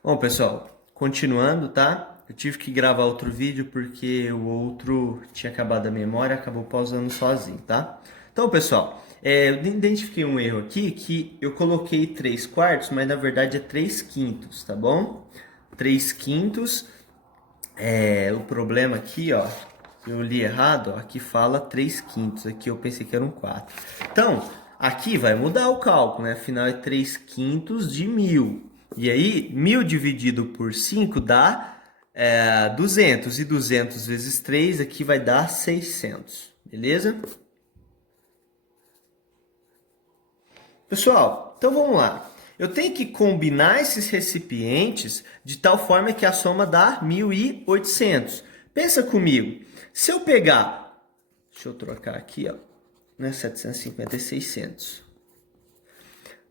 Bom, pessoal, continuando, tá? Eu tive que gravar outro vídeo porque o outro tinha acabado a memória, acabou pausando sozinho, tá? Então, pessoal, eu identifiquei um erro aqui que eu coloquei 3 quartos, mas na verdade é 3 quintos, tá bom? 3 quintos, o problema aqui, ó, eu li errado, ó, aqui fala 3 quintos, aqui eu pensei que eram 4. Então, aqui vai mudar o cálculo, né? Afinal é 3 quintos de 1000. E aí, 1000 dividido por 5 dá 200. E 200 vezes 3 aqui vai dar 600. Beleza? Pessoal, então vamos lá. Eu tenho que combinar esses recipientes de tal forma que a soma dá 1.800. Pensa comigo. Se eu pegar, deixa eu trocar aqui, ó, né, 750 e 600.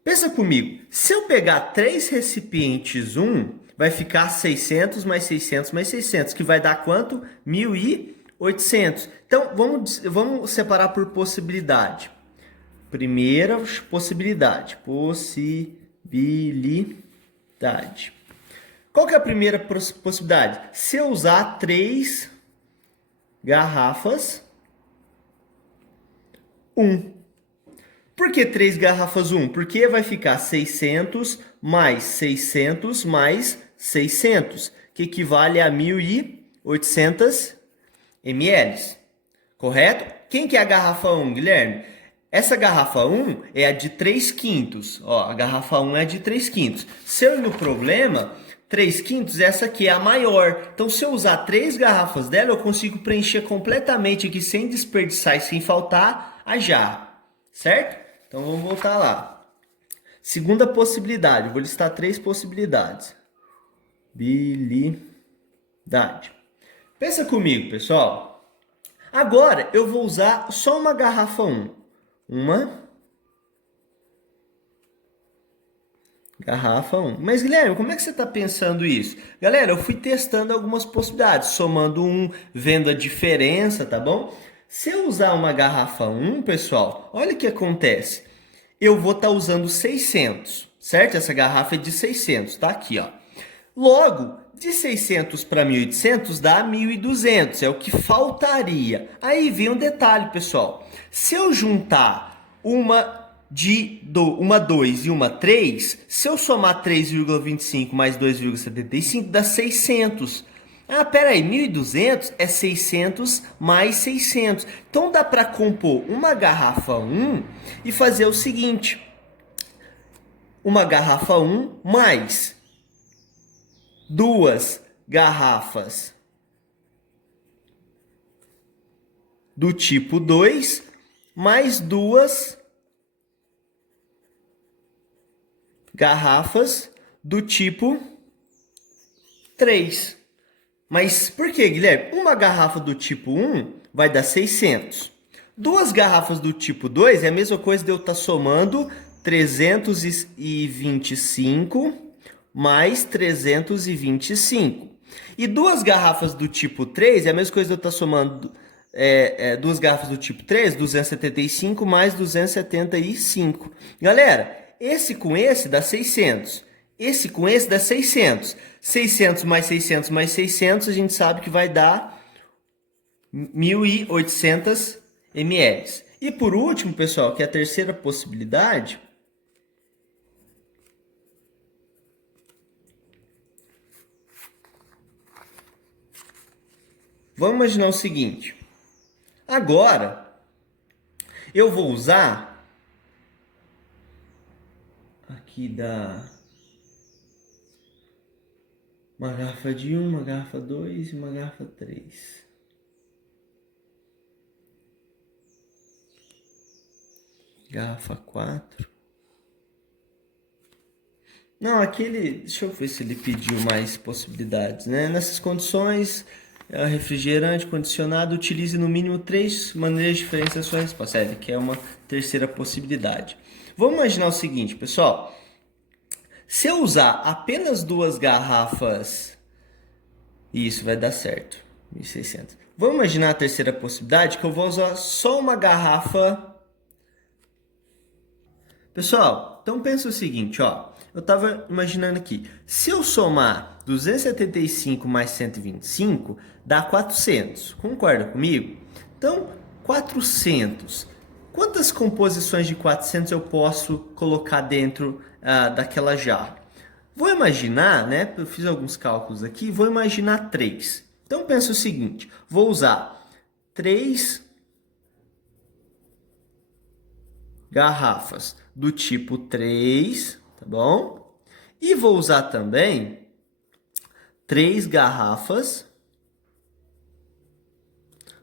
Pensa comigo. Se eu pegar 3 recipientes vai ficar 600 mais 600 mais 600, que vai dar quanto? 1.800. Então, vamos separar por possibilidade. Primeira possibilidade. Possibilidade. Qual que é a primeira possibilidade? Se eu usar 3 garrafas 1. Por que 3 garrafas 1? Porque vai ficar 600 mais 600 mais 600, que equivale a 1.800 ml. Correto? Quem que é a garrafa 1, Guilherme? Essa garrafa 1 é a de 3 quintos. Ó, a garrafa 1 é a de 3 quintos. Se eu ir no problema, 3 quintos, essa aqui é a maior. Então, se eu usar 3 garrafas dela, eu consigo preencher completamente aqui, sem desperdiçar e sem faltar, a jarra. Certo? Então, vamos voltar lá. Segunda possibilidade. Eu vou listar 3 possibilidades. Habilidade. Pensa comigo, pessoal. Agora eu vou usar só uma garrafa 1. Uma garrafa 1. Mas, Guilherme, como é que você está pensando isso? Galera, eu fui testando algumas possibilidades, somando vendo a diferença, tá bom? Se eu usar uma garrafa 1, pessoal, olha o que acontece. Eu vou estar usando 600, certo? Essa garrafa é de 600, tá aqui, ó. Logo, de 600 para 1.800 dá 1.200, é o que faltaria. Aí vem um detalhe, pessoal. Se eu juntar uma 2 e uma 3, se eu somar 3,25 mais 2,75 dá 600. Ah, peraí, 1.200 é 600 mais 600. Então dá para compor uma garrafa 1 e fazer o seguinte. Uma garrafa 1 mais 2 garrafas do tipo 2 mais 2 garrafas do tipo 3. Mas por que, Guilherme? Uma garrafa do tipo 1 vai dar 600. Duas garrafas do tipo 2 é a mesma coisa de eu estar somando 325 mais 325. E duas garrafas do tipo 3 é a mesma coisa de eu estar somando duas garrafas do tipo 3, 275 mais 275. Galera, esse com esse dá 600. Esse com esse dá 600. 600 mais 600 mais 600, a gente sabe que vai dar 1.800 ml. E por último, pessoal, que é a terceira possibilidade, vamos imaginar o seguinte. Agora, eu vou usar aqui uma garrafa de 1, uma garrafa 2 e uma garrafa 3. Garrafa 4. Não, aquele... Deixa eu ver se ele pediu mais possibilidades, né? Nessas condições, refrigerante condicionado, utilize no mínimo 3 maneiras diferentes da sua resposta. Ele quer uma terceira possibilidade. Vamos imaginar o seguinte, pessoal. Se eu usar apenas 2 garrafas, isso vai dar certo. 1.600. Vamos imaginar a terceira possibilidade, que eu vou usar só uma garrafa. Pessoal, então pensa o seguinte, ó. eu estava imaginando aqui, se eu somar 275 mais 125, dá 400. Concorda comigo? Então, 400. Quantas composições de 400 eu posso colocar dentro daquela jarra? Vou imaginar, né? Eu fiz alguns cálculos aqui, vou imaginar 3. Então, pensa o seguinte, vou usar 3 garrafas do tipo 3, tá bom? E vou usar também 3 garrafas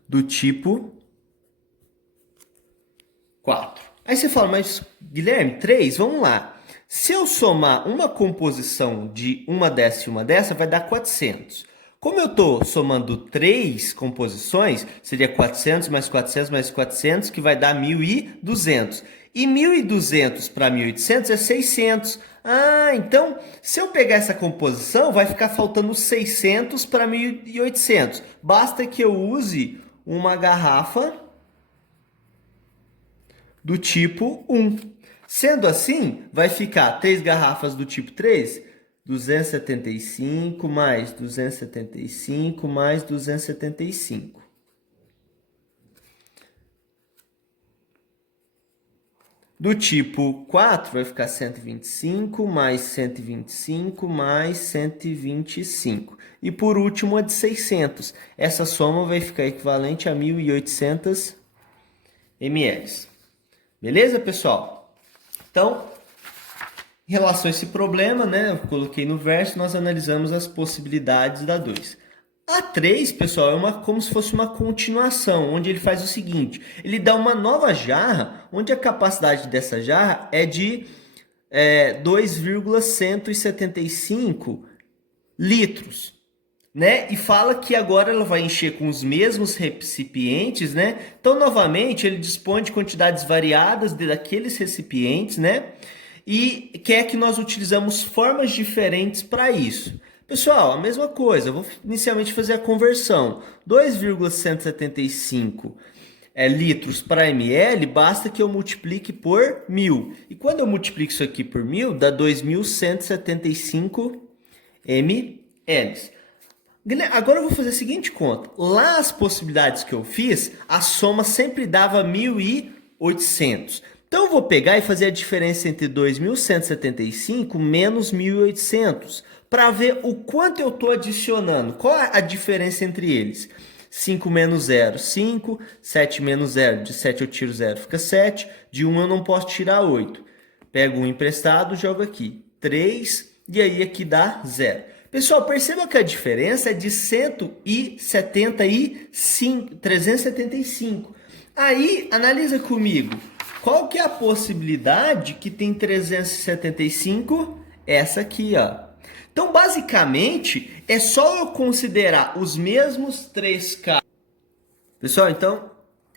do tipo 4. Aí você fala, mas Guilherme, 3, vamos lá. Se eu somar uma composição de uma dessa e uma dessa, vai dar 400. Como eu estou somando 3 composições, seria 400 mais 400 mais 400, que vai dar 1.200. E 1.200 para 1.800 é 600. Ah, então, se eu pegar essa composição, vai ficar faltando 600 para 1.800. Basta que eu use uma garrafa do tipo 1. Sendo assim, vai ficar 3 garrafas do tipo 3, 275 mais 275 mais 275. Do tipo 4 vai ficar 125 mais 125 mais 125. E por último a de 600. Essa soma vai ficar equivalente a 1.800 ml. Beleza, pessoal? Então, em relação a esse problema, né, eu coloquei no verso, nós analisamos as possibilidades da 2. A 3, pessoal, é como se fosse uma continuação, onde ele faz o seguinte, ele dá uma nova jarra, onde a capacidade dessa jarra é de 2,175 litros. Né? E fala que agora ela vai encher com os mesmos recipientes, né? Então, novamente, ele dispõe de quantidades variadas daqueles recipientes, né? E quer que nós utilizamos formas diferentes para isso. Pessoal, a mesma coisa, eu vou inicialmente fazer a conversão. 2,175 litros para ml, basta que eu multiplique por 1.000. E quando eu multiplico isso aqui por 1.000, dá 2.175 ml. Agora eu vou fazer a seguinte conta. Lá as possibilidades que eu fiz, a soma sempre dava 1.800. Então eu vou pegar e fazer a diferença entre 2.175 menos 1.800 para ver o quanto eu estou adicionando. Qual é a diferença entre eles? 5 menos 0, 5. 7 menos 0, de 7 eu tiro 0, fica 7. De 1 eu não posso tirar 8. Pego um emprestado, jogo aqui. 3 e aí aqui dá 0. Pessoal, perceba que a diferença é de 375. Aí, analisa comigo. Qual que é a possibilidade que tem 375? Essa aqui, ó. Então, basicamente, é só eu considerar os mesmos 3 casos. Pessoal, então,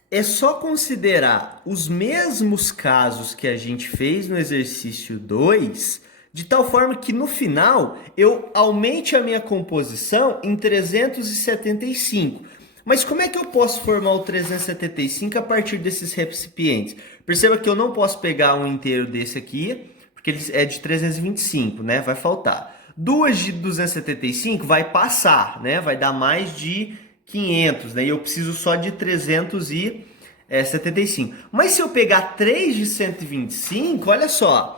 é só considerar os mesmos casos que a gente fez no exercício 2, de tal forma que no final eu aumente a minha composição em 375. Mas como é que eu posso formar o 375 a partir desses recipientes? Perceba que eu não posso pegar um inteiro desse aqui, porque ele é de 325, né? Vai faltar. 2 de 275 vai passar, né? Vai dar mais de 500, né? E eu preciso só de 375. Mas se eu pegar 3 de 125, olha só.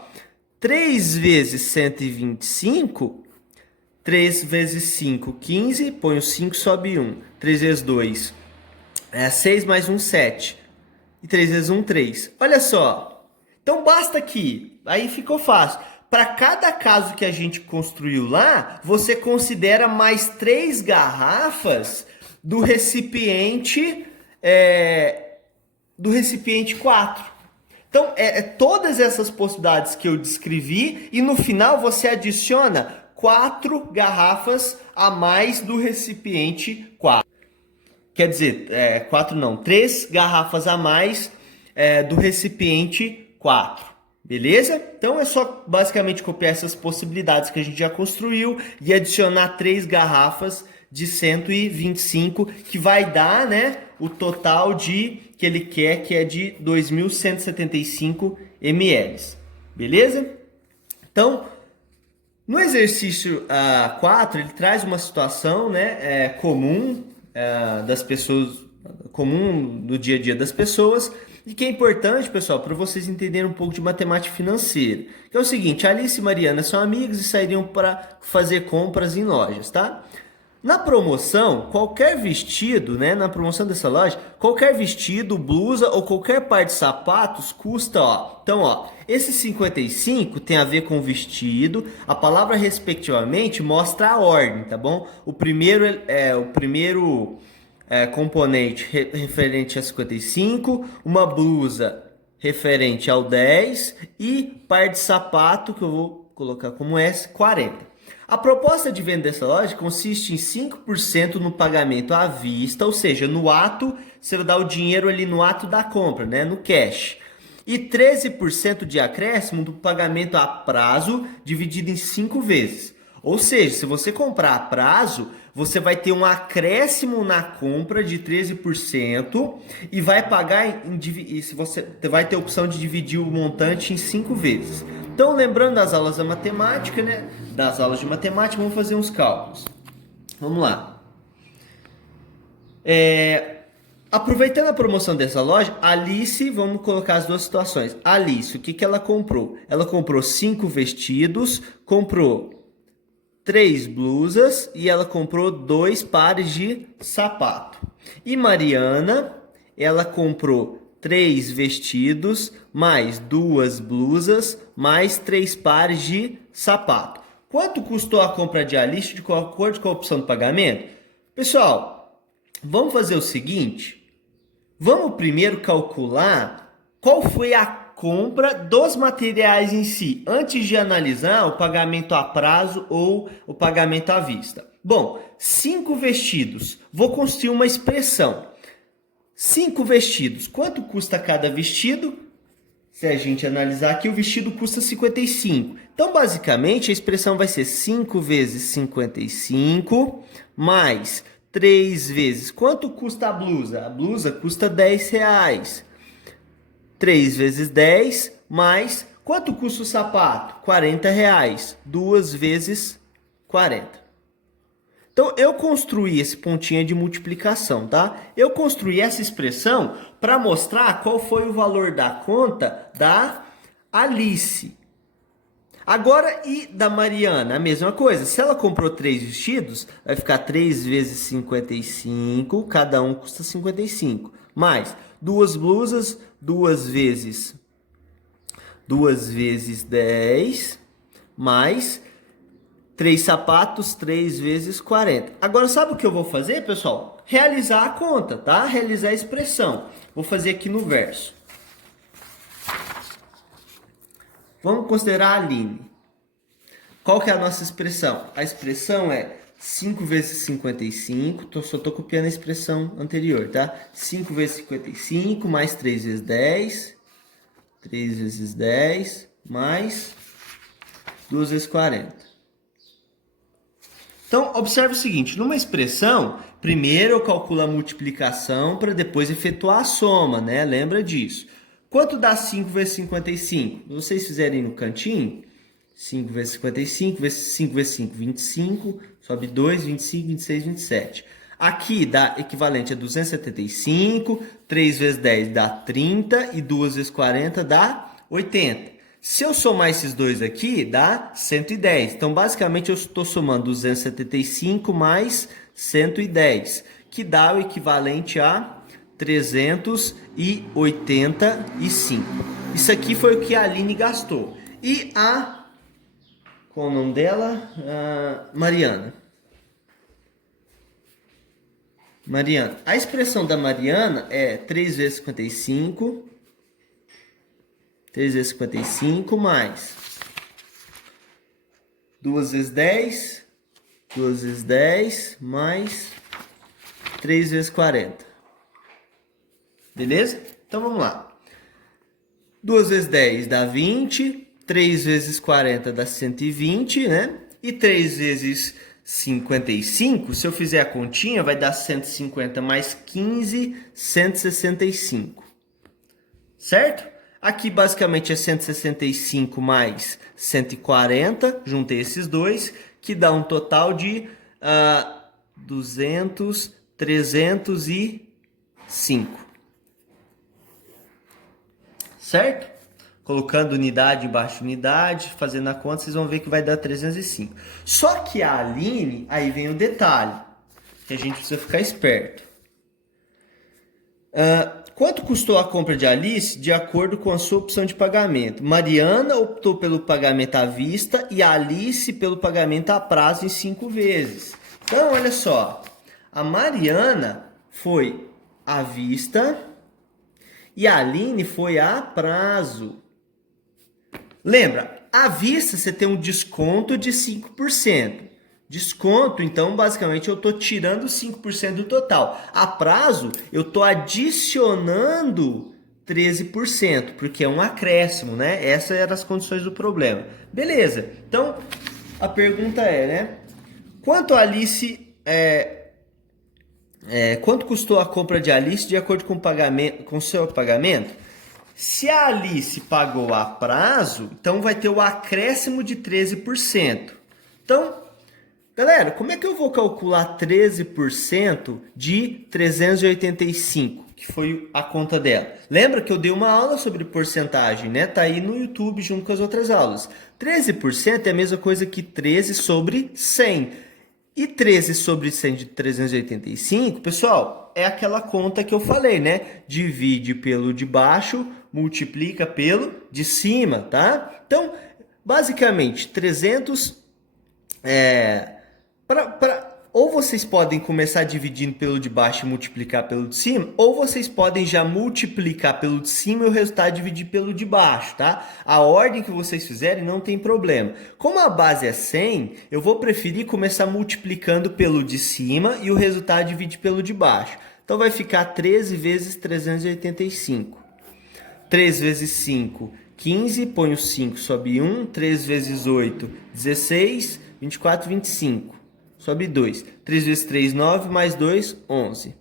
3 vezes 125, 3 vezes 5, 15, põe o 5, sobe 1. 3 vezes 2, 6 mais 1, 7. E 3 vezes 1, 3. Olha só. Então basta aqui, aí ficou fácil. Para cada caso que a gente construiu lá, você considera mais 3 garrafas do recipiente 4. Então, todas essas possibilidades que eu descrevi e no final você adiciona 4 garrafas a mais do recipiente 4. Quer dizer, 4 não, 3 garrafas a mais do recipiente 4. Beleza? Então é só basicamente copiar essas possibilidades que a gente já construiu e adicionar 3 garrafas de 125, que vai dar, né, o total que ele quer, que é de 2.175 ml. Beleza? Então, No exercício 4, ele traz uma situação, né, comum das pessoas, comum no dia a dia das pessoas, e que é importante, pessoal, para vocês entenderem um pouco de matemática financeira. Que é o seguinte, Alice e Mariana são amigas e sairiam para fazer compras em lojas, tá? Na promoção, qualquer vestido, né? Na promoção dessa loja, qualquer vestido, blusa ou qualquer par de sapatos custa, ó. Então, ó, esse 55 tem a ver com vestido. A palavra respectivamente mostra a ordem, tá bom? O primeiro componente referente a 55, uma blusa referente ao 10 e par de sapato, que eu vou colocar como S, 40. A proposta de venda dessa loja consiste em 5% no pagamento à vista, ou seja, no ato, você vai dar o dinheiro ali no ato da compra, né, no cash. E 13% de acréscimo do pagamento a prazo, dividido em 5 vezes. Ou seja, se você comprar a prazo, você vai ter um acréscimo na compra de 13% e vai pagar e você vai ter a opção de dividir o montante em 5 vezes. Então, lembrando das aulas da matemática, né? Das aulas de matemática, vamos fazer uns cálculos. Vamos lá. Aproveitando a promoção dessa loja, Alice, vamos colocar as duas situações. Alice, o que ela comprou? Ela comprou 5 vestidos, comprou 3 blusas e ela comprou 2 pares de sapato. E Mariana, ela comprou 3 vestidos, mais 2 blusas, mais 3 pares de sapato. Quanto custou a compra de Alice de acordo com a opção de pagamento? Pessoal, vamos fazer o seguinte. Vamos primeiro calcular qual foi a compra dos materiais em si, antes de analisar o pagamento a prazo ou o pagamento à vista. Bom, 5 vestidos. Vou construir uma expressão. 5 vestidos. Quanto custa cada vestido? Se a gente analisar aqui, o vestido custa 55. Então, basicamente, a expressão vai ser 5 vezes 55 mais 3 vezes. Quanto custa a blusa? A blusa custa R$10. 3 vezes 10 mais... Quanto custa o sapato? R$40. 2 vezes 40. Então, eu construí esse pontinho de multiplicação, tá? Eu construí essa expressão para mostrar qual foi o valor da conta da Alice. Agora, e da Mariana? A mesma coisa. Se ela comprou 3 vestidos, vai ficar 3 vezes 55, cada um custa 55. Mais 2 blusas, 2 vezes 10, mais 3 sapatos, 3 vezes 40. Agora, sabe o que eu vou fazer, pessoal? Realizar a conta, tá? Realizar a expressão. Vou fazer aqui no verso. Vamos considerar a Aline. Qual que é a nossa expressão? A expressão é 5 vezes 55. Só estou copiando a expressão anterior, tá? 5 vezes 55, mais 3 vezes 10. 3 vezes 10, mais 2 vezes 40. Então, observe o seguinte, numa expressão, primeiro eu calculo a multiplicação para depois efetuar a soma, né? Lembra disso. Quanto dá 5 vezes 55? Se vocês fizerem no cantinho, 5 vezes 55, 5 vezes 5, 25, sobe 2, 25, 26, 27. Aqui dá equivalente a 275, 3 vezes 10 dá 30 e 2 vezes 40 dá 80. Se eu somar esses dois aqui, dá 110. Então, basicamente, eu estou somando 275 mais 110, que dá o equivalente a 385. Isso aqui foi o que a Aline gastou. E qual o nome dela? Mariana. A expressão da Mariana é 3 vezes 55... 3 vezes 55 mais 2 vezes 10, 2 vezes 10 mais 3 vezes 40. Beleza? Então vamos lá. 2 vezes 10 dá 20, 3 vezes 40 dá 120, né? E 3 vezes 55, se eu fizer a continha, vai dar 150 mais 15, 165. Certo? Aqui basicamente é 165 mais 140, juntei esses dois, que dá um total de 305. Certo? Colocando unidade embaixo de unidade, fazendo a conta, vocês vão ver que vai dar 305. Só que a Aline, aí vem o detalhe, que a gente precisa ficar esperto. Quanto custou a compra de Alice de acordo com a sua opção de pagamento? Mariana optou pelo pagamento à vista e Alice pelo pagamento a prazo em 5 vezes. Então, olha só. A Mariana foi à vista e a Aline foi a prazo. Lembra, à vista você tem um desconto de 5%. Desconto, então, basicamente, eu estou tirando 5% do total. A prazo, eu estou adicionando 13%, porque é um acréscimo, né? Essas eram as condições do problema. Beleza, então, a pergunta é, né? Quanto a Alice... quanto custou a compra de Alice de acordo com o seu pagamento? Se a Alice pagou a prazo, então vai ter o acréscimo de 13%. Então, galera, como é que eu vou calcular 13% de 385, que foi a conta dela? Lembra que eu dei uma aula sobre porcentagem, né? Tá aí no YouTube junto com as outras aulas. 13% é a mesma coisa que 13 sobre 100. E 13 sobre 100 de 385, pessoal, é aquela conta que eu falei, né? Divide pelo de baixo, multiplica pelo de cima, tá? Então, basicamente, 300... ou vocês podem começar dividindo pelo de baixo e multiplicar pelo de cima, ou vocês podem já multiplicar pelo de cima e o resultado dividir pelo de baixo, tá? A ordem que vocês fizerem não tem problema. Como a base é 100, eu vou preferir começar multiplicando pelo de cima e o resultado dividir pelo de baixo. Então vai ficar 13 vezes 385. 3 vezes 5, 15, põe o 5, sobe 1. 3 vezes 8, 16, 24, 25. Sobe 2. 3 vezes 3, 9, mais 2, 11.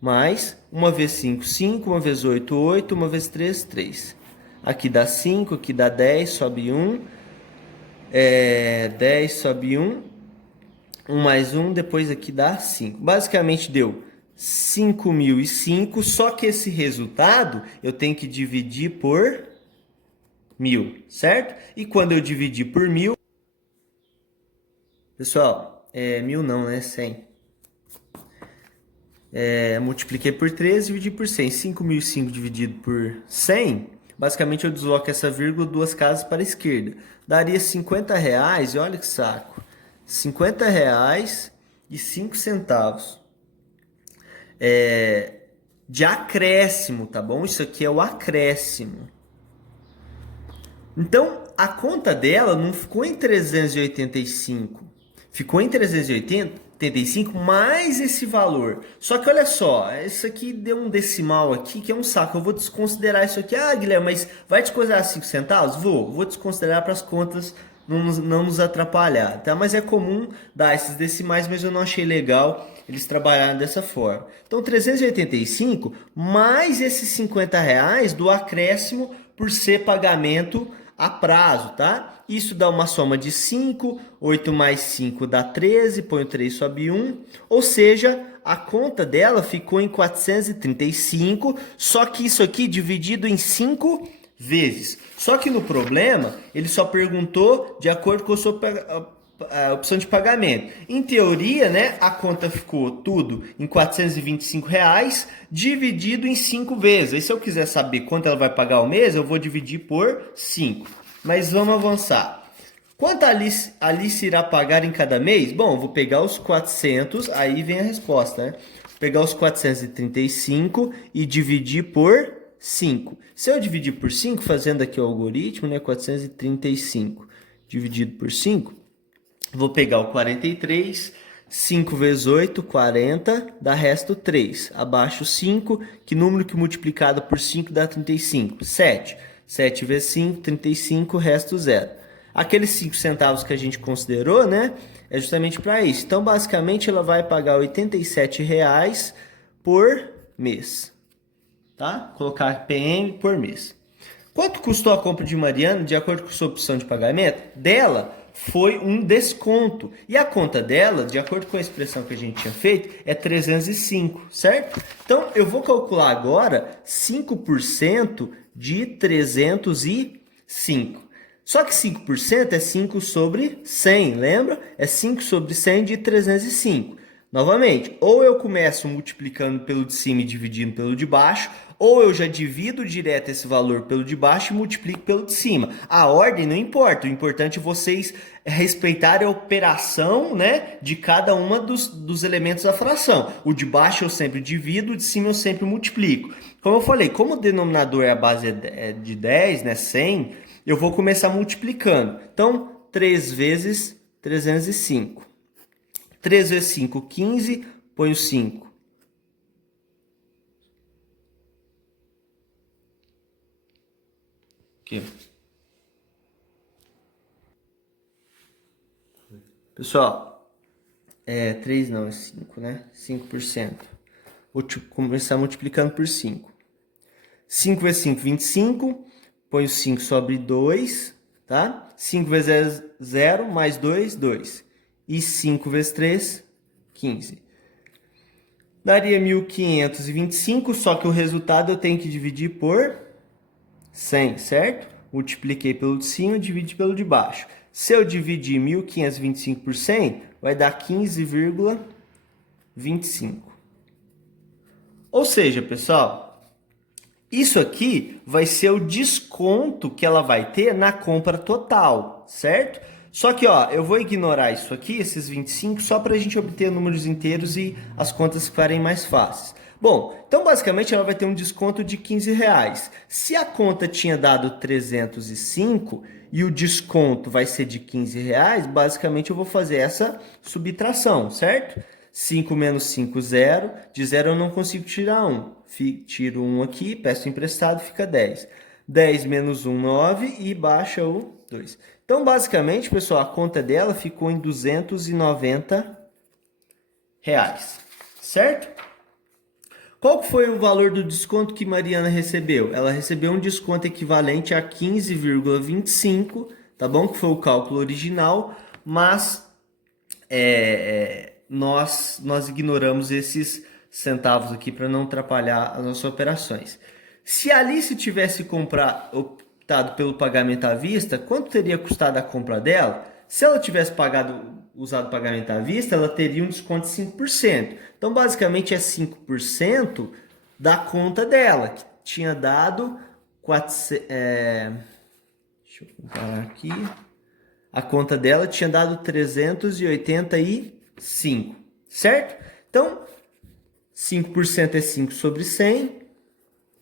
Mais 1 vezes 5, 5. 1 vezes 8, 8. 1 vezes 3, 3. Aqui dá 5, aqui dá 10, sobe 1. 10, sobe 1. 1 mais 1, depois aqui dá 5. Basicamente deu 5.005, só que esse resultado eu tenho que dividir por 1.000, certo? E quando eu dividir por 1.000... Pessoal... 1.000 não, né? 100. Multipliquei por 13 e dividi por 100. 5.005 dividido por 100, basicamente eu desloco essa vírgula 2 casas para a esquerda. Daria R$50, e olha que saco. R$50,05. De acréscimo, tá bom? Isso aqui é o acréscimo. Então, a conta dela não ficou em 385. Ficou em 385 mais esse valor. Só que olha só, isso aqui deu um decimal aqui que é um saco. Eu vou desconsiderar isso aqui. Ah, Guilherme, mas vai desconsiderar 5 centavos? Vou desconsiderar para as contas não nos atrapalhar, tá? Mas é comum dar esses decimais, mas eu não achei legal eles trabalharem dessa forma. Então, 385 mais esses R$50 do acréscimo por ser pagamento a prazo, tá? Isso dá uma soma de 5, 8 mais 5 dá 13, põe o 3, sobe 1, ou seja, a conta dela ficou em 435, só que isso aqui dividido em 5 vezes. Só que no problema, ele só perguntou de acordo com a sua opção de pagamento. Em teoria, né, a conta ficou tudo em R$425 dividido em 5 vezes. Aí se eu quiser saber quanto ela vai pagar ao mês, eu vou dividir por 5. Mas vamos avançar. Quanto a Alice irá pagar em cada mês? Bom, eu vou pegar os 400, aí vem a resposta, né? Vou pegar os 435 e dividir por 5. Se eu dividir por 5, fazendo aqui o algoritmo, né, 435 dividido por 5, vou pegar o 43, 5 vezes 8, 40, dá resto 3. Abaixo 5, que número que multiplicado por 5 dá 35? 7. 7 vezes 5, 35, resto 0. Aqueles 5 centavos que a gente considerou, né, é justamente para isso. Então, basicamente, ela vai pagar R$87 por mês. Tá? Colocar PM por mês. Quanto custou a compra de Mariana, de acordo com sua opção de pagamento? Dela foi um desconto. E a conta dela, de acordo com a expressão que a gente tinha feito, é 305, certo? Então, eu vou calcular agora 5% de 305. Só que 5% é 5 sobre 100, lembra? É 5 sobre 100 de 305. Novamente, ou eu começo multiplicando pelo de cima e dividindo pelo de baixo, ou eu já divido direto esse valor pelo de baixo e multiplico pelo de cima. A ordem não importa, o importante é vocês respeitarem a operação, né, de cada uma dos elementos da fração. O de baixo eu sempre divido, o de cima eu sempre multiplico. Como eu falei, como o denominador é a base de 10, né, 100, eu vou começar multiplicando. Então, 3 vezes 305. 3 vezes 5, 15, põe o 5. Aqui. Pessoal, 3 não, é 5, né? 5%. Vou começar multiplicando por 5. 5 vezes 5, 25. Põe o 5 sobre 2, tá? 5 vezes 0, mais 2, 2. E 5 vezes 3, 15. Daria 1.525, só que o resultado eu tenho que dividir por 100, certo? Multipliquei pelo de cima, dividi pelo de baixo. Se eu dividir 1.525 por 100, vai dar 15,25. Ou seja, pessoal, isso aqui vai ser o desconto que ela vai ter na compra total, certo? Só que, ó, eu vou ignorar isso aqui, esses 25, só para a gente obter números inteiros e as contas ficarem mais fáceis. Bom, então basicamente ela vai ter um desconto de R$15. Se a conta tinha dado 305 e o desconto vai ser de R$15, basicamente eu vou fazer essa subtração, certo? 5 menos 5, 0. De 0 eu não consigo tirar 1. Tiro 1 aqui, peço emprestado, fica 10. 10 menos 1, 9 e baixa o 2. Então, basicamente, pessoal, a conta dela ficou em R$290, certo? Qual foi o valor do desconto que Mariana recebeu? Ela recebeu um desconto equivalente a 15,25, tá bom? Que foi o cálculo original, mas nós ignoramos esses centavos aqui para não atrapalhar as nossas operações. Se a Alice tivesse optado pelo pagamento à vista, quanto teria custado a compra dela? Se ela tivesse usado pagamento à vista, ela teria um desconto de 5%. Então, basicamente, é 5% da conta dela, que tinha dado... deixa eu comparar aqui. A conta dela tinha dado 385, certo? Então, 5% é 5 sobre 100,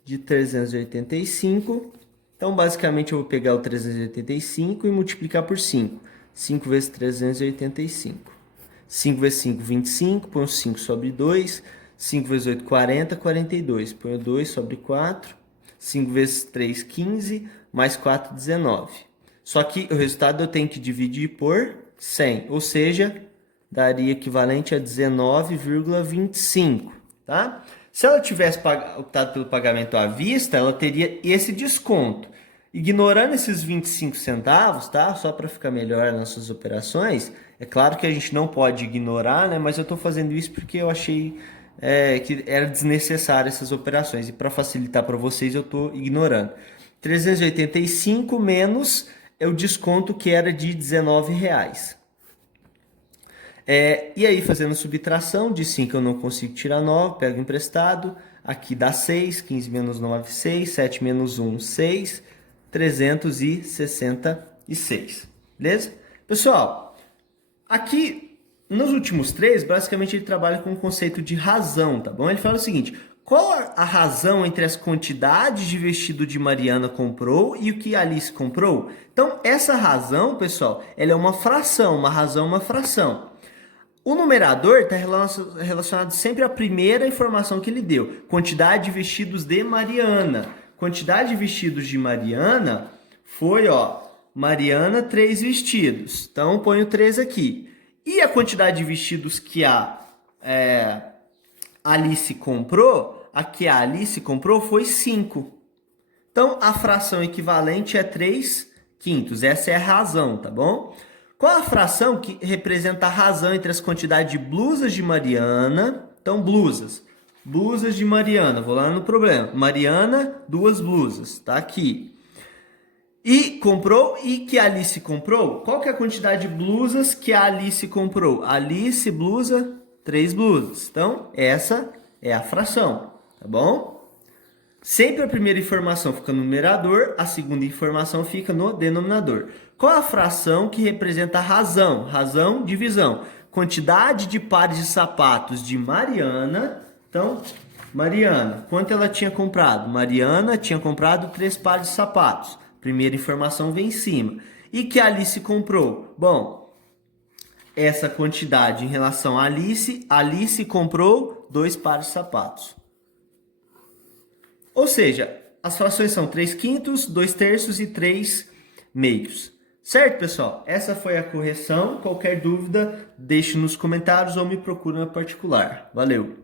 de 385. Então, basicamente, eu vou pegar o 385 e multiplicar por 5. 5 vezes 385. 5 vezes 5, 25. Põe o 5 sobre 2. 5 vezes 8, 40. 42. Põe o 2 sobre 4. 5 vezes 3, 15. Mais 4, 19. Só que o resultado eu tenho que dividir por 100. Ou seja, daria equivalente a 19,25. Tá? Se ela tivesse optado pelo pagamento à vista, ela teria esse desconto. Ignorando esses 25 centavos, tá? Só para ficar melhor nas suas operações. É claro que a gente não pode ignorar, né? Mas eu estou fazendo isso porque eu achei que era desnecessário essas operações. E para facilitar para vocês, eu estou ignorando. 385 menos o desconto que era de R$19. E aí, fazendo subtração, de 5 eu não consigo tirar 9, pego emprestado. Aqui dá 6, 15 menos 9, 6, 7 menos 1, 6, 366. Beleza? Pessoal, aqui nos últimos 3, basicamente ele trabalha com o conceito de razão, tá bom? Ele fala o seguinte: qual a razão entre as quantidades de vestido de Mariana comprou e o que Alice comprou? Então, essa razão, pessoal, ela é uma fração, uma razão, uma fração. O numerador está relacionado sempre à primeira informação que ele deu. Quantidade de vestidos de Mariana. Quantidade de vestidos de Mariana foi, ó, Mariana, 3 vestidos. Então, ponho 3 aqui. E a quantidade de vestidos que a Alice comprou, foi 5. Então, a fração equivalente é 3/5. Essa é a razão, tá bom? Qual a fração que representa a razão entre as quantidades de blusas de Mariana? Então, blusas. Blusas de Mariana. Vou lá no problema. Mariana, 2 blusas. Tá aqui. E comprou e que a Alice comprou? Qual que é a quantidade de blusas que a Alice comprou? Alice, blusa, 3 blusas. Então, essa é a fração. Tá bom? Sempre a primeira informação fica no numerador, a segunda informação fica no denominador. Qual a fração que representa a razão? Razão, divisão. Quantidade de pares de sapatos de Mariana. Então, Mariana, quanto ela tinha comprado? Mariana tinha comprado 3 pares de sapatos. Primeira informação vem em cima. E que a Alice comprou? Bom, essa quantidade em relação a Alice, Alice comprou 2 pares de sapatos. Ou seja, as frações são 3/5, 2/3 e 3/2. Certo, pessoal? Essa foi a correção. Qualquer dúvida, deixe nos comentários ou me procure na particular. Valeu!